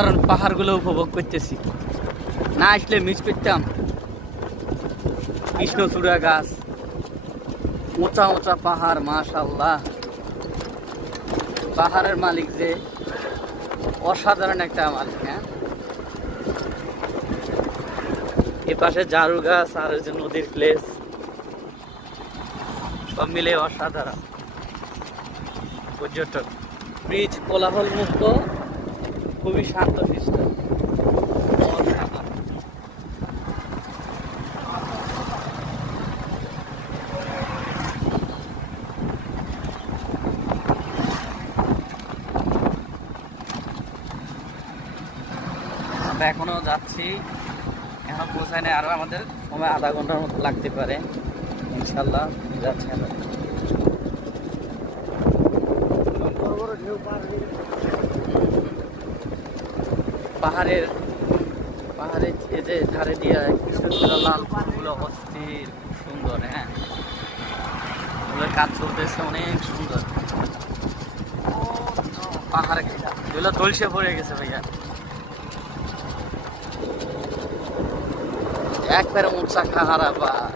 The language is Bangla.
কারণ পাহাড়গুলো উপভোগ করতেছি, না আসলে মিস করতাম। কৃষ্ণচূড়া গাছ, উঁচা উঁচা পাহাড়, মাশাআল্লাহ। পাহাড়ের মালিক যে অসাধারণ একটা মালিক। হ্যাঁ, এ পাশে জারু গাছ আর যে নদীর প্লেস, সব মিলে অসাধারণ। পর্যটক ব্রিজ কোলাহল মুক্ত, খুবই শান্তশিষ্ট। আমরা এখনো যাচ্ছি, এখনো পৌঁছায় নাই, আরো আমাদের সময় আধা ঘন্টার মতো লাগতে পারে। ইনশাল্লাহ যাচ্ছি আমরা। পাহাড়ের পাহাড়ের যে ধারে দিয়ে কৃষ্ণচূড়া লাল ফুলগুলো অস্থির, খুব সুন্দর। হ্যাঁ, ওগুলোর কাজ চলতেছে, অনেক সুন্দর। পাহাড়ে এগুলো দলসে পড়ে গেছে ভাইয়া, একবারে উঁচা খাহারা পাহাড়।